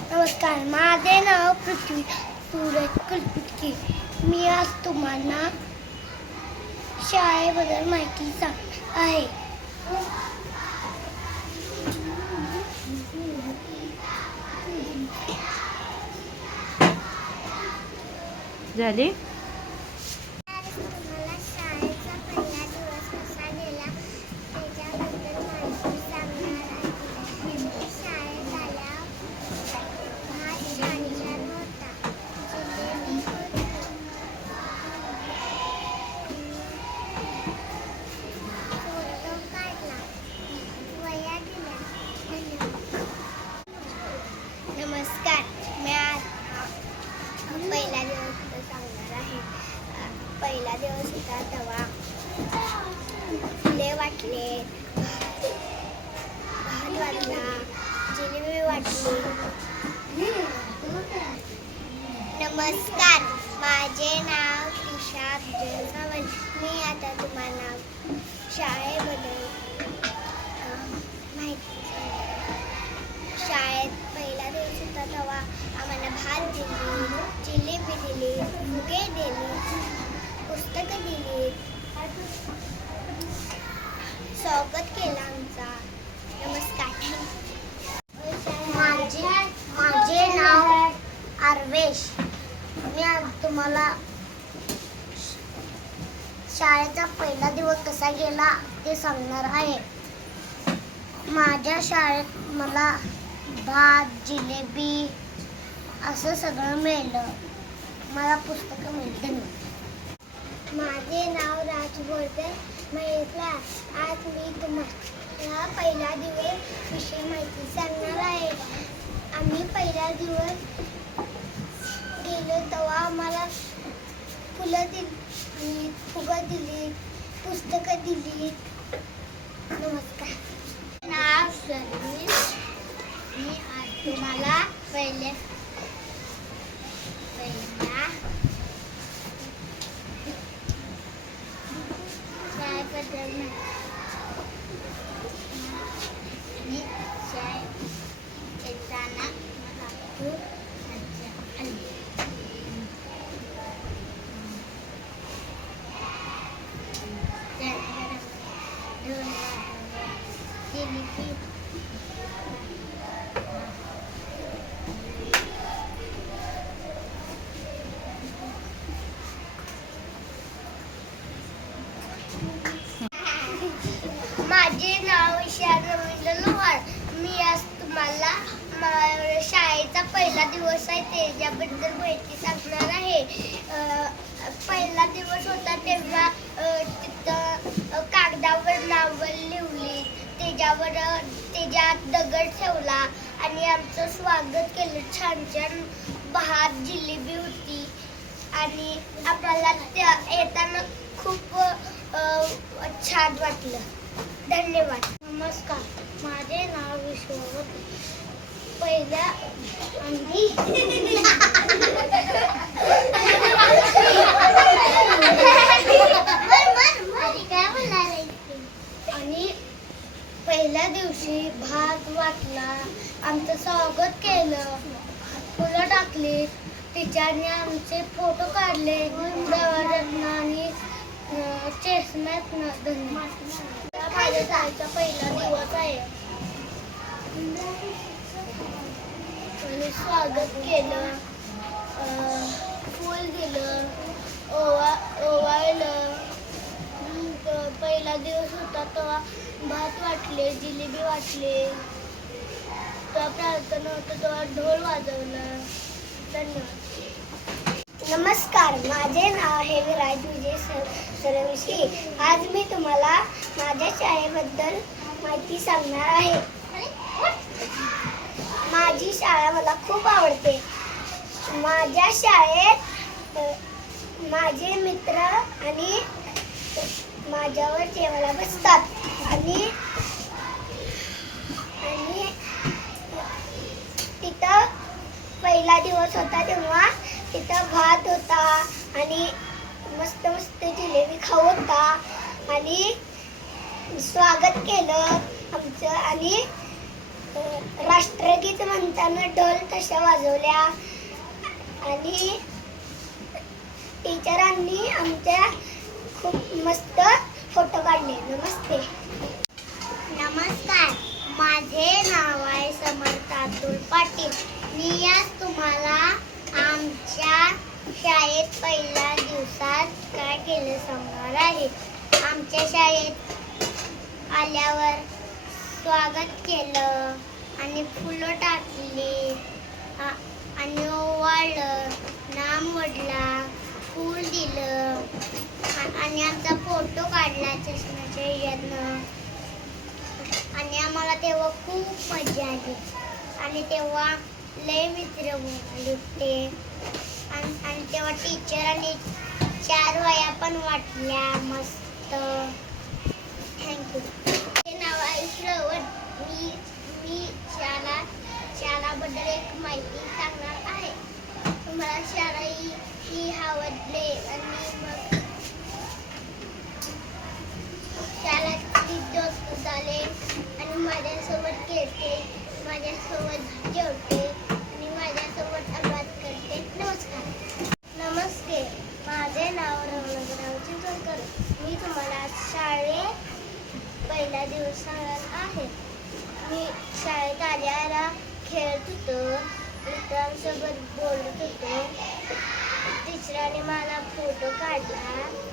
नमस्कार माझे नाव पृथ्वी सूरज कुलपिटके मी आज तुम्हाला शाळेबद्दल माहिती सांग आहे. झाली? होता तेव्हा फुले वाटले भात वाटला जिलेबी वाटली. नमस्कार माझे नाव ईशा अब्दुल सावंत मी आता तुम्हाला शाळेबद्दल माहिती शाळेत पहिला दिवस होता तेव्हा आम्हाला भात दिली जिलेबी दिली फुगे दिली पुस्तकं दिली स्वागत केलं आमचा नमस्कार माझे माझे नाव आर्वेश मी मला तुम्हाला शाळेचा पहिला दिवस कसा गेला ते सांगणार आहे. माझ्या शाळेत मला भात जिलेबी असं सगळं मिळलं. मला पुस्तकं मिळते माझे नाव राज बोलते. महिला आज मी तुम्हाला पहिला दिवस विषयी माहिती सांगणार आहे. आम्ही पहिला दिवस गेलो तेव्हा आम्हाला फुलं दिली फुगं दिली पुस्तकं दिली. नमस्कार. नाव सर्विस मी आज तुम्हाला पहिले पहिला शाळेबद्दल मी शाळेत येताना मला खूप मजा आली त्यानंतर दोन जिलेबी माझे नाव ईशा रवींद्र लोहार मी आज तुम्हाला मा- शाळेचा पहिला दिवस आहे त्याच्याबद्दल माहिती सांगणार आहे. पहिला दिवस होता तेव्हा तिथं कागदावर नावं लिवली त्याच्यावर त्याच्यात दगड ठेवला आणि आमचं स्वागत केलं. छान छान भात जिलेबी होती. आणि आपल्याला त्या येताना खूप छान वाटलं. धन्यवाद. नमस्कार. माझे नाव विश्ववत पहिल्या आम्ही आणि पहिल्या दिवशी भात वाटला. आमचं स्वागत केलं. फुलं टाकली. तिच्याने आमचे फोटो काढले. दवारत्न आणि चेसमॅत धन्यवाद. माझ्या जायचा पहिला दिवस आहे. आणि स्वागत केलं फूल दिलं ओवा ओवाळलं. पहिला दिवस होता तेव्हा भात वाटले जिलेबी वाटले. तेव्हा प्रार्थना होतं तेव्हा ढोल वाजवला. धन्यवाद. नमस्कार माझे नाव हे विराज विजय सर सरविशी आज मी तुम्हाला माझ्या शाळेबद्दल माहिती सांगणार आहे. माझी शाळा मला खूप आवडते. माझ्या शाळेत माझे मित्र आणि माझ्यावर जेवायला बसतात. आणि आणि तिथं पहिला दिवस होता तेव्हा तिथं भात होता आणि मस्त मस्त जिलेबी खाऊ होता. आणि स्वागत केलं आमचं आणि राष्ट्रगीत म्हणताना ढोल तशा वाजवल्या. आणि टीचरांनी आमच्या खूप मस्त फोटो काढले. नमस्ते. नमस्कार. माझे नाव आहे समर्थ अतुल पाटील. मी आज तुम्हाला आमच्या शाळेत पहिल्या दिवसात काय केलं सांगणार आहे. आमच्या शाळेत आल्यावर स्वागत केलं आणि फुलं टाकली. आ- आणि ओवाळलं नाम ओढला फूल दिलं. आणि आमचा फोटो काढला चष्म्याच्या यानं. आणि आम्हाला तेव्हा खूप मजा आली. आणि तेव्हा लय मित्र होते आणि आणि तेव्हा आणि चार वया पण वाटल्या मस्त. थँक्यू माझे नाव आहे श्रवण मी मी शाळा शाळाबद्दल एक माहिती सांगणार आहे. मला शाळा ही ही आवडले आणि मग शाळेत दोस्त झाले आणि माझ्यासोबत खेळते माझ्यासोबत जेवते आणि माझ्यासोबत अभ्यास करते नमस्कार नमस्ते माझे नाव रमणराव चिंचोलकर मी तुम्हाला आज शाळेत पहिला दिवस सांगणार आहे मी शाळेत आल्याला खेळत होतो मित्रांसोबत बोलत होतो टीचराने मला फोटो काढला